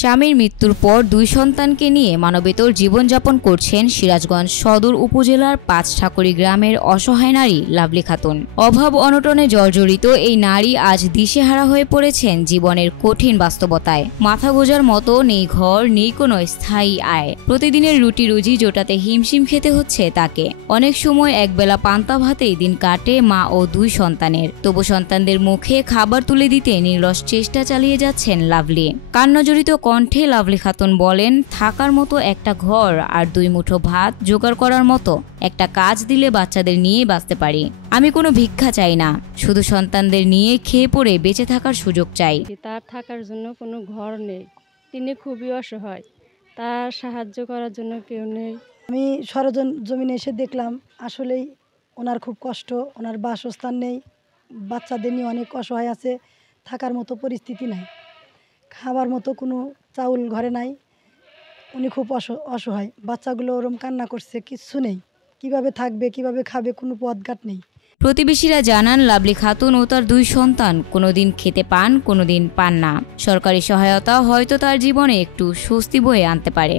স্বামীর মৃত্যুর পর দুই সন্তানকে নিয়ে মানবেতর জীবনযাপন করছেন সিরাজগঞ্জ সদর উপজেলার পাঁচঠাকুরি গ্রামের অসহায় নারী লাভলি খাতুন। অভাব অনটনে জর্জরিত এই নারী আজ দিশেহারা হয়ে পড়েছেন জীবনের কঠিন বাস্তবতায়। মাথা গোঁজার মতো নেই ঘর, নেই কোনো স্থায়ী আয়। প্রতিদিনের রুটি রুজি জোটাতে হিমশিম খেতে হচ্ছে তাকে। অনেক সময় একবেলা পান্তা ভাতেই দিন কাটে মা ও দুই সন্তানের। তবু সন্তানদের মুখে খাবার তুলে দিতে নিরলস চেষ্টা চালিয়ে যাচ্ছেন লাভলি। কান্নাজড়িত কণ্ঠে লাভলি খাতুন বলেন, থাকার মতো একটা ঘর আর দুই মুঠো ভাত জোগাড় করার মতো একটা কাজ দিলে বাচ্চাদের নিয়ে বাঁচতে পারি। আমি কোনো ভিক্ষা চাই না, শুধু সন্তানদের নিয়ে খেয়ে পড়ে বেঁচে থাকার সুযোগ চাই। তার থাকার জন্য কোনো ঘর নেই, তিনি খুবই অসহায়, তার সাহায্য করার জন্য কেউ নেই। আমি সরজমিনে এসে দেখলাম আসলেই ওনার খুব কষ্ট, ওনার বাসস্থান নেই, বাচ্চাদের নিয়ে অনেক অসহায় আছে, থাকার মতো পরিস্থিতি নাই, খাবার মতো কোনো চাউল ঘরে নাই, উনি খুব অসহায়। বাচ্চাগুলো ওরম কান্না করছে, কিচ্ছু নেই, কিভাবে থাকবে কিভাবে খাবে কোনো পথঘাট নেই। প্রতিবেশীরা জানান, লাভলি খাতুন ও তার দুই সন্তান কোনোদিন খেতে পান, কোনোদিন পান না। সরকারি সহায়তা হয়তো তার জীবনে একটু স্বস্তি বয়ে আনতে পারে।